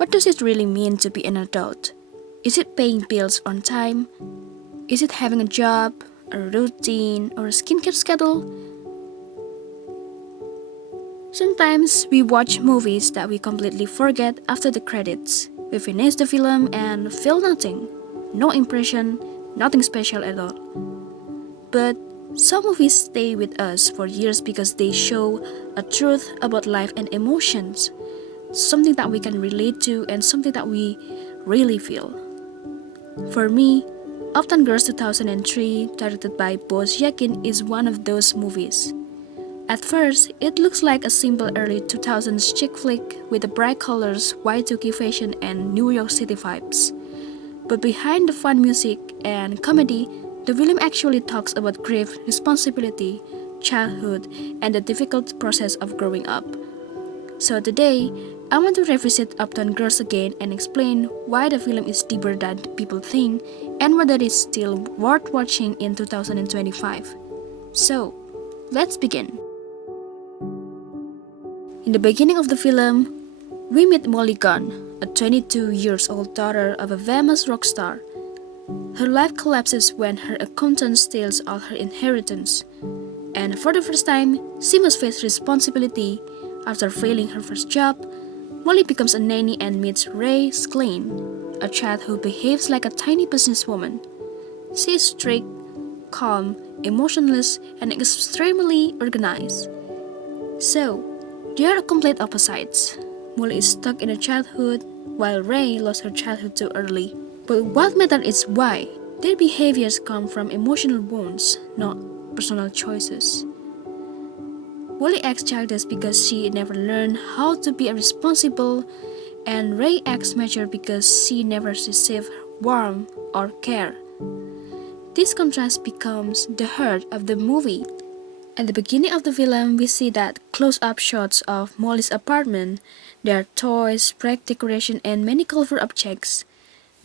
What does it really mean to be an adult? Is it paying bills on time? Is it having a job, a routine, or a skincare schedule? Sometimes we watch movies that we completely forget after the credits. We finish the film and feel nothing. No impression, nothing special at all. But some movies stay with us for years because they show a truth about life and emotions, something that we can relate to and something that we really feel. For me, Uptown Girls 2003, directed by Boaz Yakin, is one of those movies. At first, it looks like a simple early 2000s chick flick with the bright colors, Y2K fashion, and New York City vibes. But behind the fun music and comedy, the film actually talks about grief, responsibility, childhood, and the difficult process of growing up. So today, I want to revisit Uptown Girls again and explain why the film is deeper than people think and whether it's still worth watching in 2025. So, let's begin. In the beginning of the film, we meet Molly Gunn, a 22-year-old daughter of a famous rock star. Her life collapses when her accountant steals all her inheritance, and for the first time, she must face responsibility. After failing her first job, Molly becomes a nanny and meets Ray Sklein, a child who behaves like a tiny businesswoman. She is strict, calm, emotionless, and extremely organized. So, they are complete opposites. Molly is stuck in her childhood, while Ray lost her childhood too early. But what matters is why. Their behaviors come from emotional wounds, not personal choices. Molly acts childish because she never learned how to be responsible, and Ray acts mature because she never received warmth or care. This contrast becomes the heart of the movie. At the beginning of the film, we see that close-up shots of Molly's apartment. There are toys, bright decoration, and many colorful objects.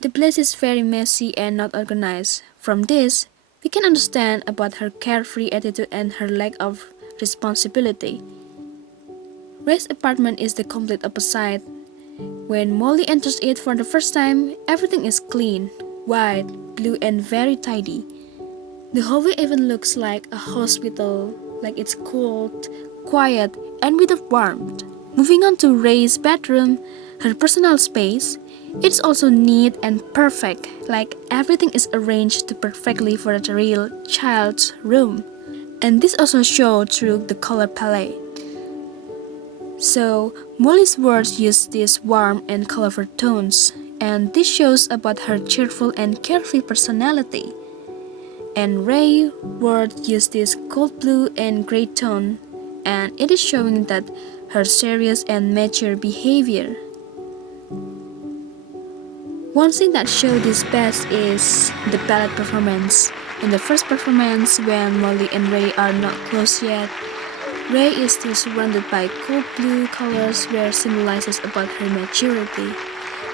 The place is very messy and not organized. From this, we can understand about her carefree attitude and her lack of responsibility. Ray's apartment is the complete opposite. When Molly enters it for the first time, everything is clean, white, blue, and very tidy. The hallway even looks like a hospital, like it's cold, quiet, and with a warmth. Moving on to Ray's bedroom, her personal space, it's also neat and perfect, like everything is arranged perfectly for a real child's room. And this also shows through the color palette. So, Molly's words use these warm and colorful tones, and this shows about her cheerful and carefree personality. And Ray words use this cold blue and gray tone, and it is showing that her serious and mature behavior. One thing that shows this best is the ballet performance. In the first performance, when Molly and Ray are not close yet, Ray is still surrounded by cold blue colors where symbolizes about her maturity.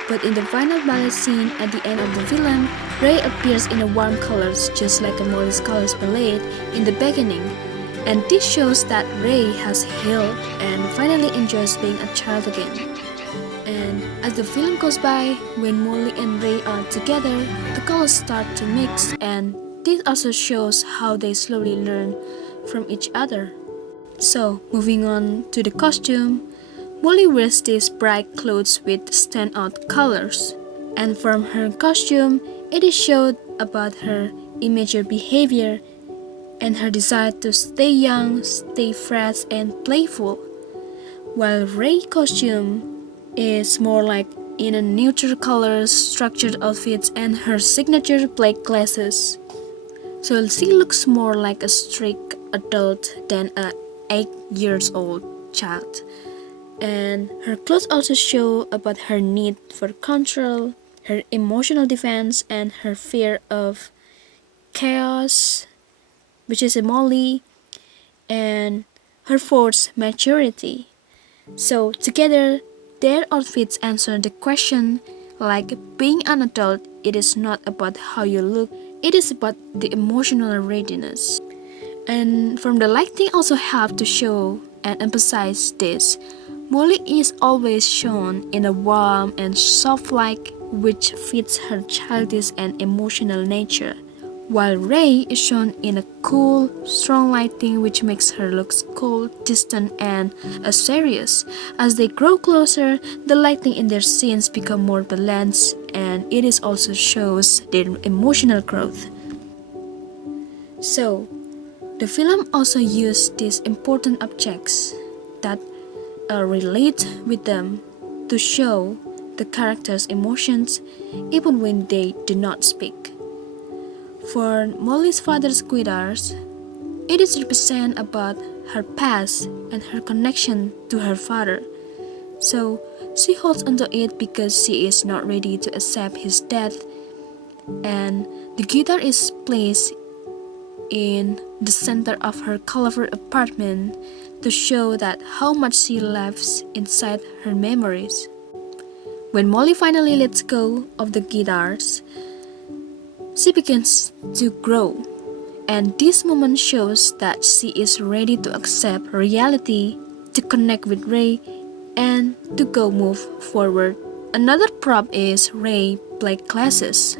But in the final ballet scene at the end of the film, Ray appears in a warm colors just like a Molly's colors palette in the beginning. And this shows that Ray has healed and finally enjoys being a child again. And as the film goes by, when Molly and Ray are together, the colors start to mix, and this also shows how they slowly learn from each other. So, moving on to the costume, Molly wears these bright clothes with standout colors. And from her costume, it is showed about her immature behavior and her desire to stay young, stay fresh, and playful. While Ray's costume is more like in a neutral colors, structured outfits, and her signature black glasses. So she looks more like a strict adult than a 8-year-old child. And her clothes also show about her need for control, her emotional defense, and her fear of chaos, which is a Molly, and her forced maturity. So together, their outfits answer the question like being an adult, it is not about how you look, it is about the emotional readiness. And from the lighting also help to show and emphasize this. Molly is always shown in a warm and soft light which fits her childish and emotional nature, while Ray is shown in a cool, strong lighting which makes her look cold, distant, and serious. As they grow closer, the lighting in their scenes become more balanced, and it is also shows their emotional growth. So, the film also used these important objects that relate with them to show the characters' emotions even when they do not speak. For Molly's father's guitars, it is represent about her past and her connection to her father. So she holds onto it because she is not ready to accept his death, and the guitar is placed in the center of her colorful apartment to show that how much she lives inside her memories. When Molly finally lets go of the guitars, she begins to grow, and this moment shows that she is ready to accept reality, to connect with Ray, and to go move forward. Another prop is Ray black glasses.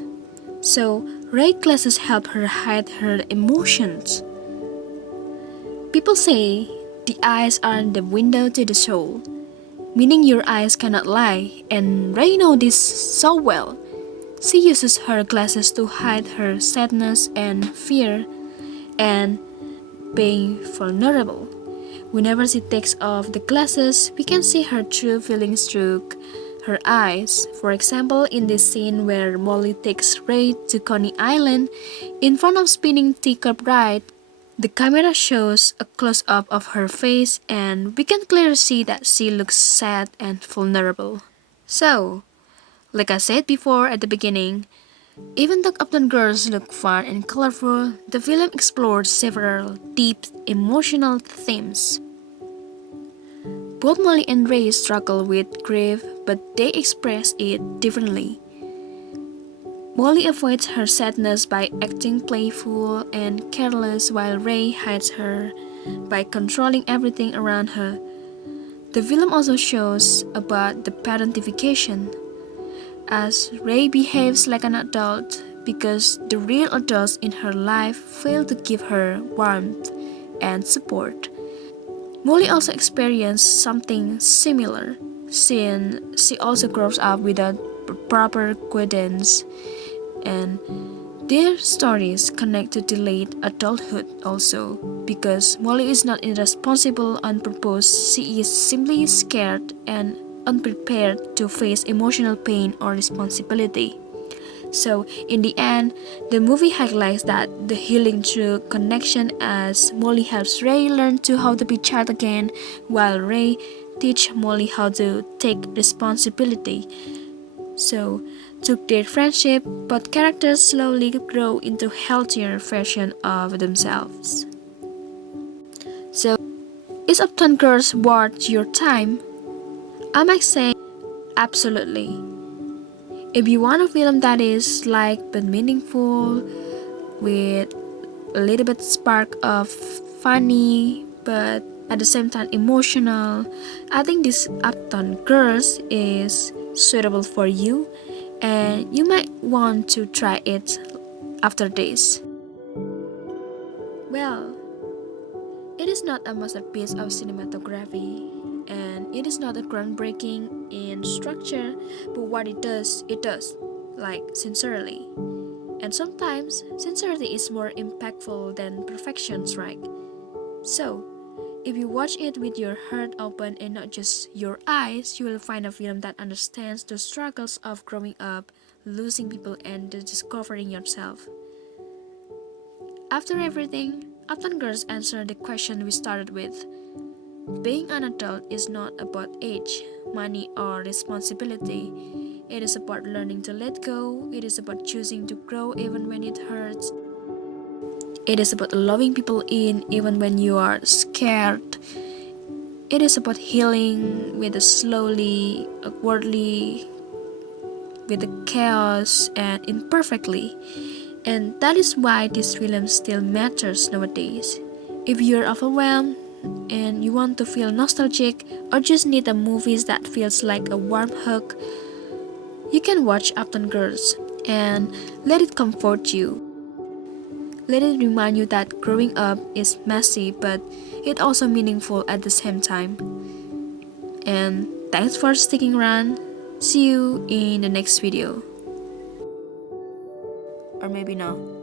So Ray glasses help her hide her emotions. People say the eyes are the window to the soul, meaning your eyes cannot lie, and Ray knows this so well. She uses her glasses to hide her sadness and fear and being vulnerable. Whenever she takes off the glasses, we can see her true feelings through her eyes. For example, in this scene where Molly takes Ray to Coney Island in front of spinning teacup ride, the camera shows a close-up of her face and we can clearly see that she looks sad and vulnerable. So, like I said before at the beginning, even though Upton Girls look fun and colorful, the film explored several deep emotional themes. Both Molly and Ray struggle with grief, but they express it differently. Molly avoids her sadness by acting playful and careless, while Ray hides her by controlling everything around her. The film also shows about the parentification, as Ray behaves like an adult because the real adults in her life fail to give her warmth and support. Molly also experienced something similar, since she also grows up without proper guidance, and their stories connect to delayed adulthood also, because Molly is not irresponsible on purpose, she is simply scared and unprepared to face emotional pain or responsibility. So, in the end, the movie highlights that the healing through connection, as Molly helps Ray learn to how to be child again, while Ray teach Molly how to take responsibility. So, through their friendship, both characters slowly grow into healthier version of themselves. So, is Upton Girls worth your time? I might say absolutely. If you want a film that is light but meaningful, with a little bit spark of funny but at the same time emotional, I think this Upton Girls is suitable for you, and you might want to try it after this. Well, it is not a masterpiece of cinematography, and it is not a groundbreaking in structure, but what it does, like sincerely. And sometimes, sincerity is more impactful than perfections, right? So, if you watch it with your heart open and not just your eyes, you will find a film that understands the struggles of growing up, losing people, and discovering yourself. After everything, Upton Girls answer the question we started with. Being an adult is not about age, money, or responsibility. It is about learning to let go. It is about choosing to grow even when it hurts. It is about loving people in even when you are scared. It is about healing with the slowly, awkwardly, with the chaos and imperfectly. And that is why this film still matters nowadays. If you're overwhelmed, and you want to feel nostalgic or just need a movie that feels like a warm hug, you can watch Upton Girls and let it comfort you. Let it remind you that growing up is messy, but it's also meaningful at the same time. And thanks for sticking around. See you in the next video. Or maybe not.